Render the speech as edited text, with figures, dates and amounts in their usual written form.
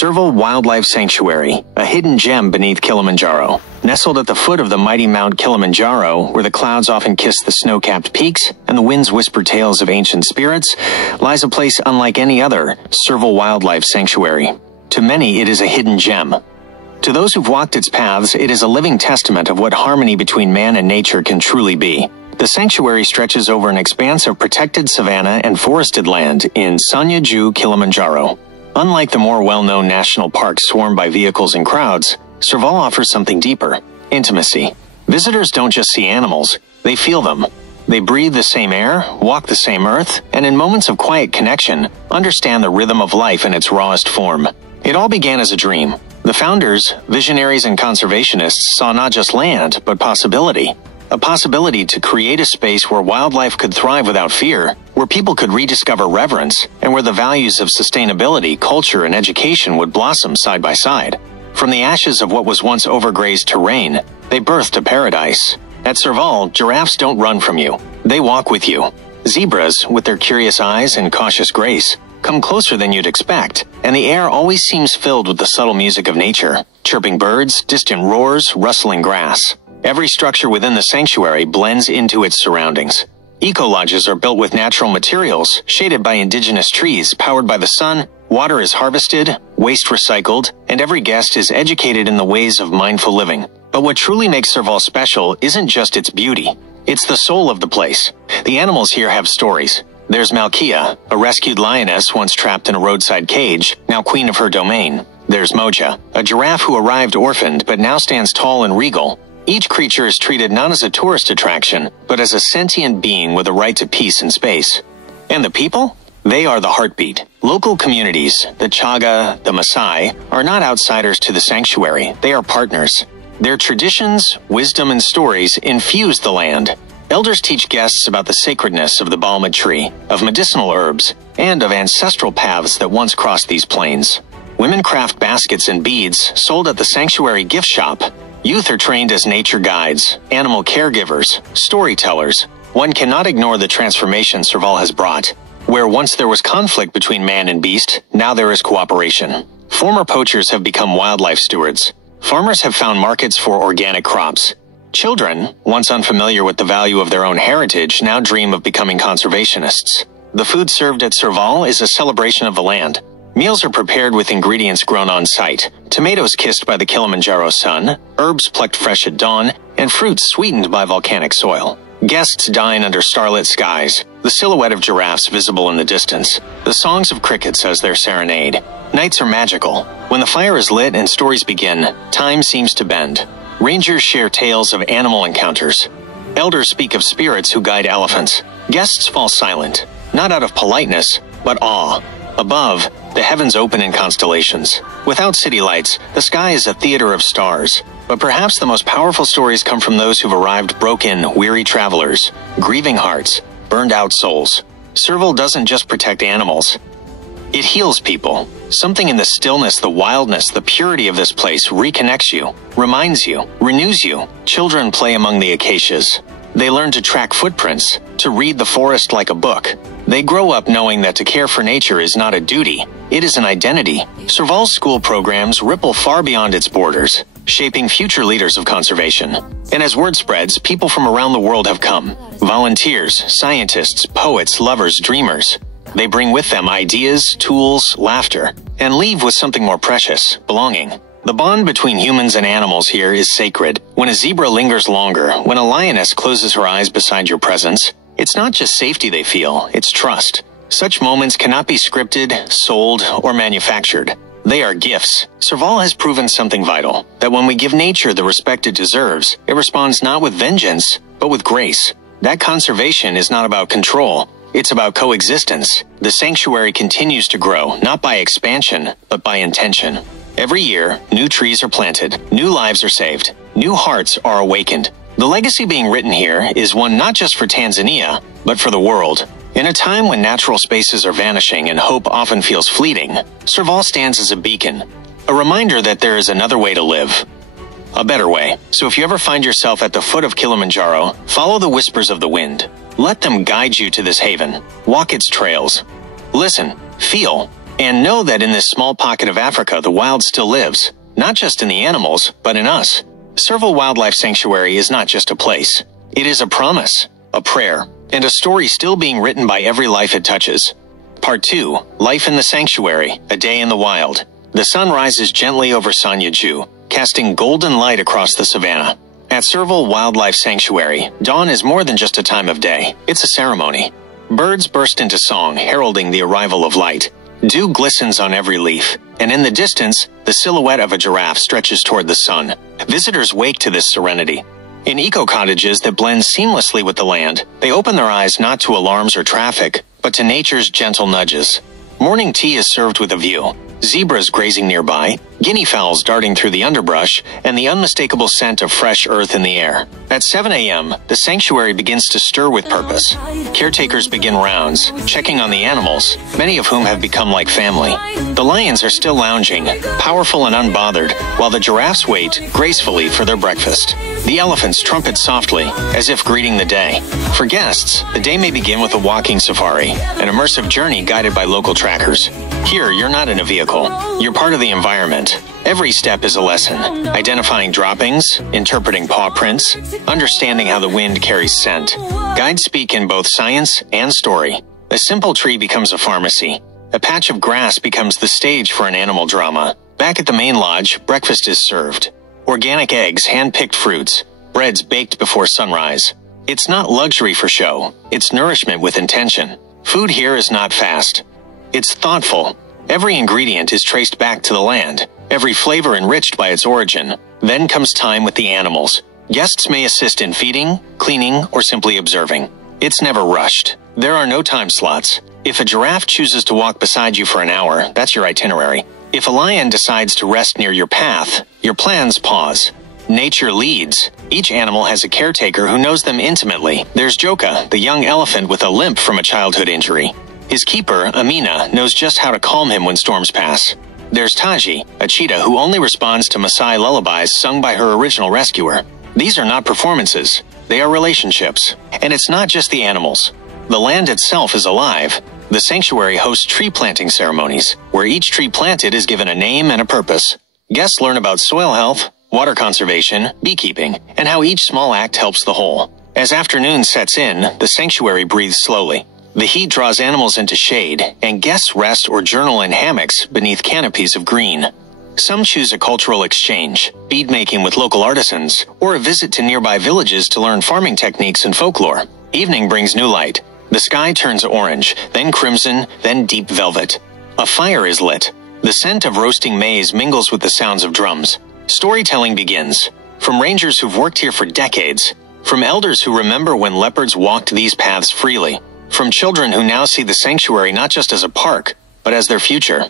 Serval Wildlife Sanctuary, a hidden gem beneath Kilimanjaro. Nestled at the foot of the mighty Mount Kilimanjaro, where the clouds often kiss the snow-capped peaks and the winds whisper tales of ancient spirits, lies a place unlike any other, Serval Wildlife Sanctuary. To many, it is a hidden gem. To those who've walked its paths, it is a living testament of what harmony between man and nature can truly be. The sanctuary stretches over an expanse of protected savanna and forested land in Sanya Juu, Kilimanjaro. Unlike the more well-known national parks swarmed by vehicles and crowds, Serval offers something deeper: intimacy. Visitors don't just see animals, they feel them. They breathe the same air, walk the same earth, and in moments of quiet connection, understand the rhythm of life in its rawest form. It all began as a dream. The founders, visionaries and conservationists saw not just land, but possibility. A possibility to create a space where wildlife could thrive without fear, where people could rediscover reverence, and where the values of sustainability, culture, and education would blossom side by side. From the ashes of what was once overgrazed terrain, they birthed a paradise. At Serval, giraffes don't run from you. They walk with you. Zebras, with their curious eyes and cautious grace, come closer than you'd expect, and the air always seems filled with the subtle music of nature. Chirping birds, distant roars, rustling grass. Every structure within the sanctuary blends into its surroundings. Eco-lodges are built with natural materials, shaded by indigenous trees, powered by the sun. Water is harvested, waste recycled, and every guest is educated in the ways of mindful living. But what truly makes Serval special isn't just its beauty. It's the soul of the place. The animals here have stories. There's Malkia, a rescued lioness once trapped in a roadside cage, now queen of her domain. There's Moja, a giraffe who arrived orphaned but now stands tall and regal. Each creature is treated not as a tourist attraction, but as a sentient being with a right to peace and space. And the people? They are the heartbeat. Local communities, the Chagga, the Maasai, are not outsiders to the sanctuary, they are partners. Their traditions, wisdom, and stories infuse the land. Elders teach guests about the sacredness of the balma tree, of medicinal herbs, and of ancestral paths that once crossed these plains. Women craft baskets and beads sold at the sanctuary gift shop. Youth are trained as nature guides, animal caregivers, storytellers. One cannot ignore the transformation Serval has brought. Where once there was conflict between man and beast, now there is cooperation. Former poachers have become wildlife stewards. Farmers have found markets for organic crops. Children, once unfamiliar with the value of their own heritage, now dream of becoming conservationists. The food served at Serval is a celebration of the land. Meals are prepared with ingredients grown on site, tomatoes kissed by the Kilimanjaro sun, herbs plucked fresh at dawn, and fruits sweetened by volcanic soil. Guests dine under starlit skies, the silhouette of giraffes visible in the distance, the songs of crickets as their serenade. Nights are magical. When the fire is lit and stories begin, time seems to bend. Rangers share tales of animal encounters. Elders speak of spirits who guide elephants. Guests fall silent, not out of politeness, but awe. Above, the heavens open in constellations. Without city lights, the sky is a theater of stars. But perhaps the most powerful stories come from those who've arrived broken, weary travelers, grieving hearts, burned-out souls. Serval doesn't just protect animals. It heals people. Something in the stillness, the wildness, the purity of this place reconnects you, reminds you, renews you. Children play among the acacias. They learn to track footprints, to read the forest like a book. They grow up knowing that to care for nature is not a duty, it is an identity. Serval's school programs ripple far beyond its borders, shaping future leaders of conservation. And as word spreads, people from around the world have come. Volunteers, scientists, poets, lovers, dreamers. They bring with them ideas, tools, laughter, and leave with something more precious: belonging. The bond between humans and animals here is sacred. When a zebra lingers longer, when a lioness closes her eyes beside your presence, it's not just safety they feel, it's trust. Such moments cannot be scripted, sold, or manufactured. They are gifts. Serval has proven something vital, that when we give nature the respect it deserves, it responds not with vengeance, but with grace. That conservation is not about control, it's about coexistence. The sanctuary continues to grow, not by expansion, but by intention. Every year, new trees are planted, new lives are saved, new hearts are awakened. The legacy being written here is one not just for Tanzania, but for the world. In a time when natural spaces are vanishing and hope often feels fleeting, Serval stands as a beacon, a reminder that there is another way to live. A better way. So if you ever find yourself at the foot of Kilimanjaro, follow the whispers of the wind. Let them guide you to this haven. Walk its trails. Listen, feel, And know that in this small pocket of Africa, the wild still lives, not just in the animals, but in us. Serval Wildlife Sanctuary is not just a place. It is a promise, a prayer, and a story still being written by every life it touches. Part 2, Life in the Sanctuary, A Day in the Wild. The sun rises gently over Sanya Juu, casting golden light across the savannah. At Serval Wildlife Sanctuary, dawn is more than just a time of day. It's a ceremony. Birds burst into song, heralding the arrival of light. Dew glistens on every leaf, and in the distance, the silhouette of a giraffe stretches toward the sun. Visitors wake to this serenity. In eco-cottages that blend seamlessly with the land, they open their eyes not to alarms or traffic, but to nature's gentle nudges. Morning tea is served with a view. Zebras grazing nearby, guinea fowls darting through the underbrush, and the unmistakable scent of fresh earth in the air. At 7 a.m., the sanctuary begins to stir with purpose. Caretakers begin rounds, checking on the animals, many of whom have become like family. The lions are still lounging, powerful and unbothered, while the giraffes wait gracefully for their breakfast. The elephants trumpet softly, as if greeting the day. For guests, the day may begin with a walking safari, an immersive journey guided by local trackers. Here, you're not in a vehicle. You're part of the environment. Every step is a lesson. Identifying droppings, interpreting paw prints, understanding how the wind carries scent. Guides speak in both science and story. A simple tree becomes a pharmacy. A patch of grass becomes the stage for an animal drama. Back at the main lodge, breakfast is served. Organic eggs, hand-picked fruits, breads baked before sunrise. It's not luxury for show. It's nourishment with intention. Food here is not fast. It's thoughtful. Every ingredient is traced back to the land, every flavor enriched by its origin. Then comes time with the animals. Guests may assist in feeding, cleaning, or simply observing. It's never rushed. There are no time slots. If a giraffe chooses to walk beside you for an hour, that's your itinerary. If a lion decides to rest near your path, your plans pause. Nature leads. Each animal has a caretaker who knows them intimately. There's Joka, the young elephant with a limp from a childhood injury. His keeper, Amina, knows just how to calm him when storms pass. There's Taji, a cheetah who only responds to Maasai lullabies sung by her original rescuer. These are not performances. They are relationships. And it's not just the animals. The land itself is alive. The sanctuary hosts tree planting ceremonies, where each tree planted is given a name and a purpose. Guests learn about soil health, water conservation, beekeeping, and how each small act helps the whole. As afternoon sets in, the sanctuary breathes slowly. The heat draws animals into shade, and guests rest or journal in hammocks beneath canopies of green. Some choose a cultural exchange, bead-making with local artisans, or a visit to nearby villages to learn farming techniques and folklore. Evening brings new light. The sky turns orange, then crimson, then deep velvet. A fire is lit. The scent of roasting maize mingles with the sounds of drums. Storytelling begins. From rangers who've worked here for decades. From elders who remember when leopards walked these paths freely. From children who now see the sanctuary not just as a park, but as their future.